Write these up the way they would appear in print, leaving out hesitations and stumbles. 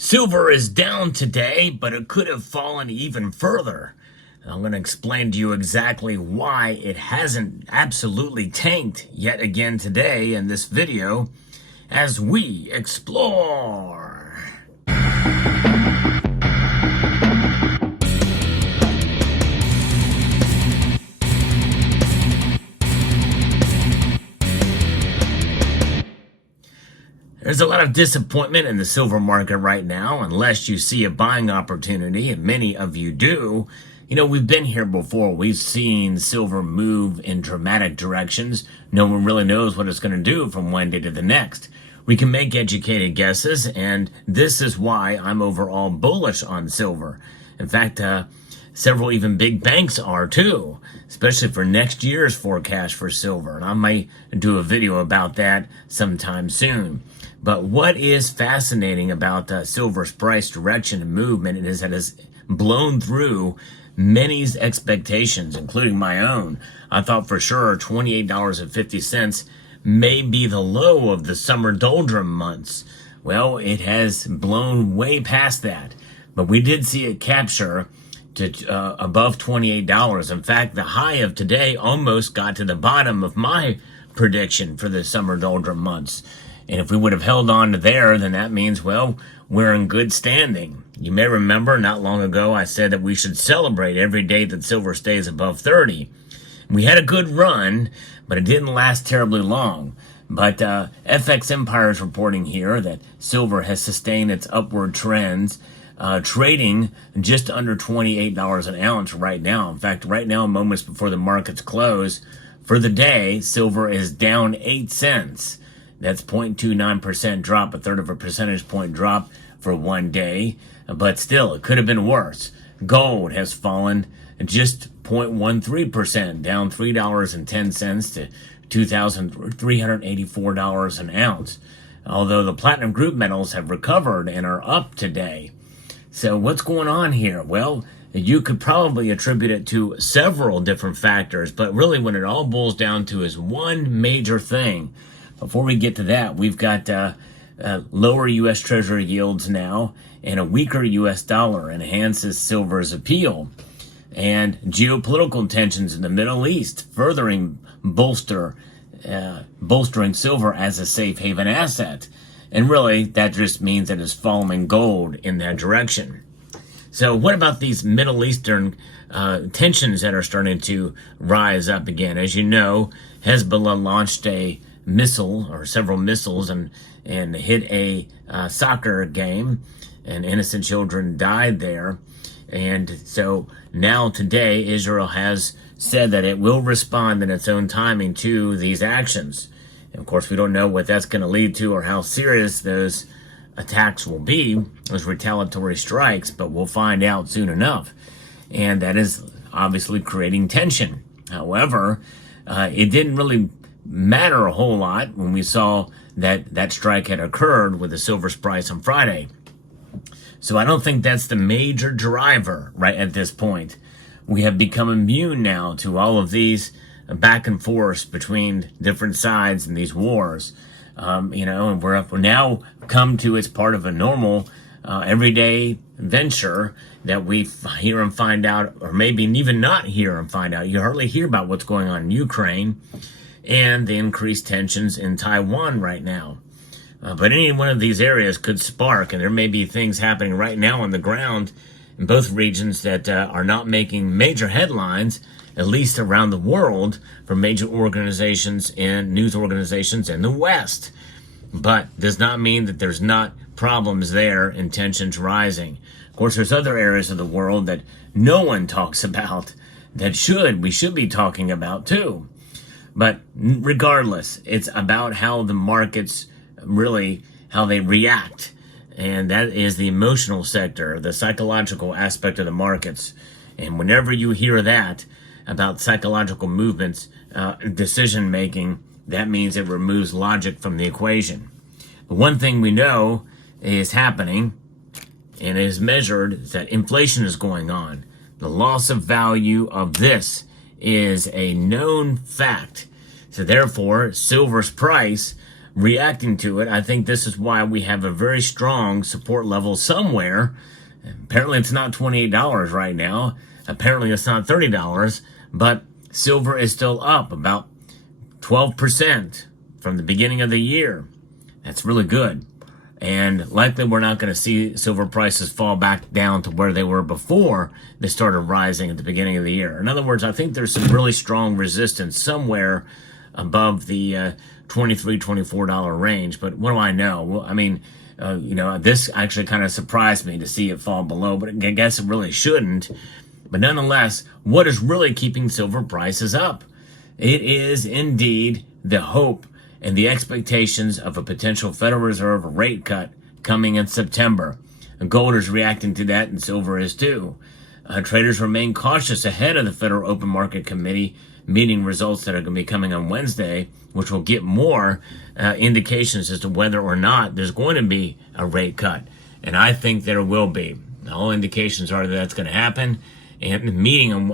Silver is down today, but it could have fallen even further. I'm going to explain to you exactly why it hasn't absolutely tanked yet again today in this video as we explore. There's a lot of disappointment in the silver market right now, unless you see a buying opportunity, and many of you do. You know, we've been here before. We've seen silver move in dramatic directions. No one really knows what it's going to do from one day to the next. We can make educated guesses, and this is why I'm overall bullish on silver. In fact, several even big banks are too, especially for next year's forecast for silver. And I might do a video about that sometime soon. But what is fascinating about silver's price direction and movement is that it's blown through many's expectations, including my own. I thought for sure $28.50 may be the low of the summer doldrum months. Well, it has blown way past that. But we did see it capture to above $28. In fact, the high of today almost got to the bottom of my prediction for the summer doldrum months. And if we would have held on to there, then that means, well, we're in good standing. You may remember not long ago I said that we should celebrate every day that silver stays above 30. We had a good run, but it didn't last terribly long. But FX Empire is reporting here that silver has sustained its upward trends, trading just under $28 an ounce right now. In fact, right now, moments before the markets close, for the day, silver is down 8 cents. That's 0.29% drop, a third of a percentage point drop for one day. But still, it could have been worse. Gold has fallen just 0.13%, down $3.10 to $2,384 an ounce. Although the platinum group metals have recovered and are up today. So what's going on here? Well, you could probably attribute it to several different factors, but really when it all boils down to is one major thing. Before we get to that, we've got lower U.S. Treasury yields now, and a weaker U.S. dollar enhances silver's appeal. And geopolitical tensions in the Middle East furthering bolstering silver as a safe haven asset. And really, that just means that it's following gold in that direction. So what about these Middle Eastern tensions that are starting to rise up again? As you know, Hezbollah launched a missile or several missiles and hit a soccer game, and innocent children died there. And so now today Israel has said that it will respond in its own timing to these actions. And of course, we don't know what that's going to lead to or how serious those attacks will be, those retaliatory strikes, but we'll find out soon enough. And that is obviously creating tension. However, it didn't really matter a whole lot when we saw that that strike had occurred with the silver's price on Friday. So I don't think that's the major driver right at this point. We have become immune now to all of these back and forth between different sides in these wars. And we're now come to as part of a normal everyday venture that we hear and find out, or maybe even not hear and find out. You hardly hear about what's going on in Ukraine and the increased tensions in Taiwan right now. But any one of these areas could spark, and there may be things happening right now on the ground in both regions that are not making major headlines, at least around the world, for major organizations and news organizations in the West. But does not mean that there's not problems there and tensions rising. Of course, there's other areas of the world that no one talks about that we should be talking about too. But regardless, it's about how the markets really, how they react. And that is the emotional sector, the psychological aspect of the markets. And whenever you hear that about psychological movements, decision making, that means it removes logic from the equation. The one thing we know is happening and is measured is that inflation is going on. The loss of value of this is a known fact. So therefore, silver's price reacting to it. I think this is why we have a very strong support level somewhere. Apparently it's not $28 right now. Apparently it's not $30, but silver is still up about 12% from the beginning of the year. That's really good. And likely we're not going to see silver prices fall back down to where they were before they started rising at the beginning of the year. In other words, I think there's some really strong resistance somewhere above the $23, $24 range. But what do I know? Well, I mean, this actually kind of surprised me to see it fall below, but I guess it really shouldn't. But nonetheless, what is really keeping silver prices up? It is indeed the hope and the expectations of a potential Federal Reserve rate cut coming in September. Gold is reacting to that, and silver is too. Traders remain cautious ahead of the Federal Open Market Committee meeting results that are going to be coming on Wednesday, which will get more indications as to whether or not there's going to be a rate cut. And I think there will be. All indications are that that's going to happen. And the meeting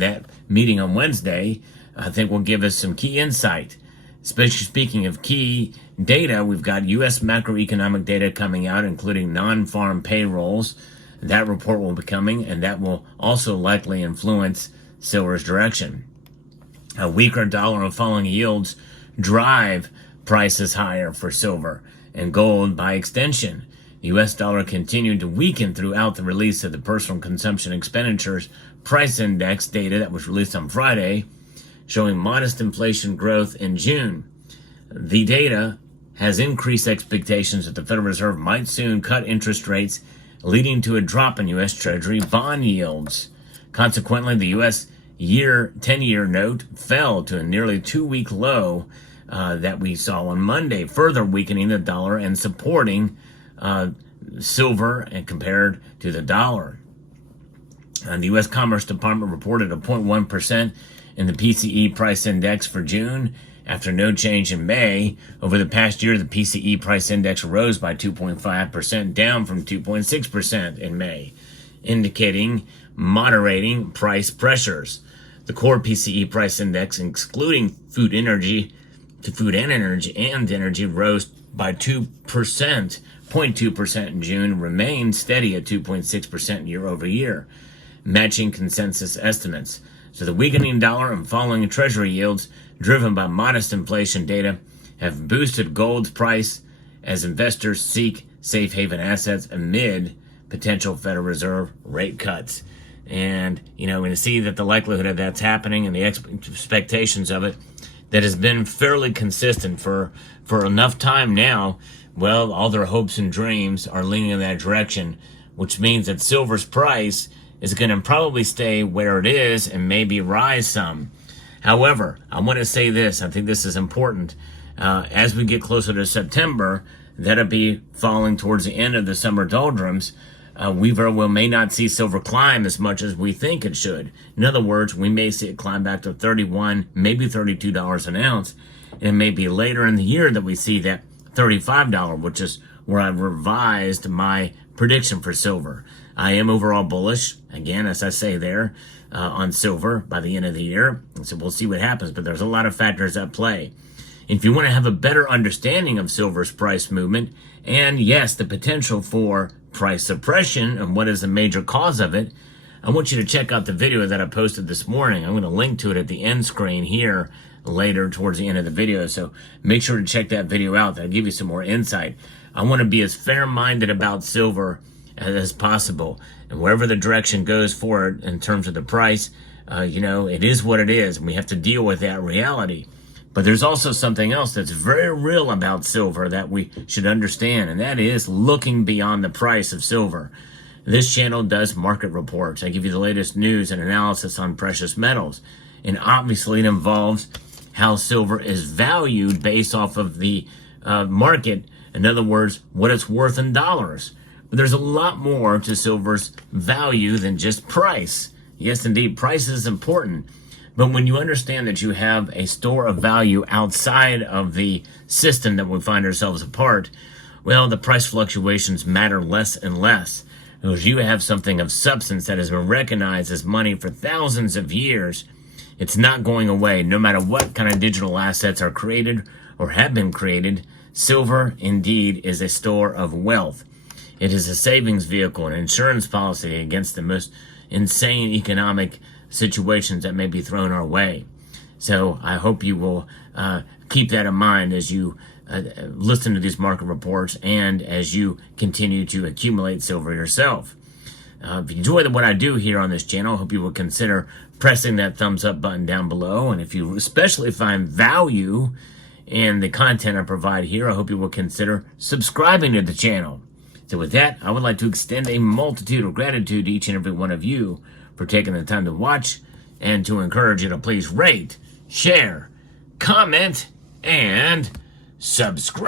that meeting on Wednesday, I think, will give us some key insight. Especially speaking of key data, we've got U.S. macroeconomic data coming out, including non-farm payrolls. That report will be coming, and that will also likely influence silver's direction. A weaker dollar and falling yields drive prices higher for silver and gold by extension. The U.S. dollar continued to weaken throughout the release of the Personal Consumption Expenditures Price Index data that was released on Friday, showing modest inflation growth in June. The data has increased expectations that the Federal Reserve might soon cut interest rates, leading to a drop in U.S. Treasury bond yields. Consequently, the U.S. 10-year note fell to a nearly 2-week low that we saw on Monday, further weakening the dollar and supporting silver and compared to the dollar. And the U.S. Commerce Department reported a 0.1% in the PCE price index for June after no change in May. Over the past year, the PCE price index rose by 2.5%, down from 2.6% in May, indicating moderating price pressures. The core PCE price index, excluding food and energy, rose by 0.2% in June, remained steady at 2.6% year over year, matching consensus estimates. So the weakening dollar and falling treasury yields, driven by modest inflation data, have boosted gold's price as investors seek safe haven assets amid potential Federal Reserve rate cuts. And, we're going to see that the likelihood of that's happening and the expectations of it that has been fairly consistent for enough time now. Well, all their hopes and dreams are leaning in that direction, which means that silver's price is going to probably stay where it is and maybe rise some. However, I want to say this. I think this is important. As we get closer to September, that'll be falling towards the end of the summer doldrums. We very well may not see silver climb as much as we think it should. In other words, we may see it climb back to $31, maybe $32 an ounce. And it may be later in the year that we see that $35, which is where I revised my prediction for silver. I am overall bullish, again, as I say there, on silver by the end of the year. And so we'll see what happens, but there's a lot of factors at play. If you want to have a better understanding of silver's price movement, and yes, the potential for price suppression and what is the major cause of it, I want you to check out the video that I posted this morning. I'm going to link to it at the end screen here later towards the end of the video. So make sure to check that video out. That'll give you some more insight. I want to be as fair-minded about silver as possible, and wherever the direction goes for it in terms of the price, it is what it is, and we have to deal with that reality. But there's also something else that's very real about silver that we should understand, and that is looking beyond the price of silver. This channel does market reports. I give you the latest news and analysis on precious metals, and obviously it involves how silver is valued based off of the market. In other words, what it's worth in dollars. But there's a lot more to silver's value than just price. Yes, indeed, price is important. But when you understand that you have a store of value outside of the system that we find ourselves a part, well, the price fluctuations matter less and less. Because you have something of substance that has been recognized as money for thousands of years, it's not going away, no matter what kind of digital assets are created or have been created, silver indeed is a store of wealth. It is a savings vehicle, an insurance policy against the most insane economic situations that may be thrown our way. So I hope you will keep that in mind as you listen to these market reports and as you continue to accumulate silver yourself. If you enjoy what I do here on this channel, I hope you will consider pressing that thumbs up button down below. And if you especially find value in the content I provide here, I hope you will consider subscribing to the channel. So with that, I would like to extend a multitude of gratitude to each and every one of you for taking the time to watch, and to encourage you to please rate, share, comment, and subscribe.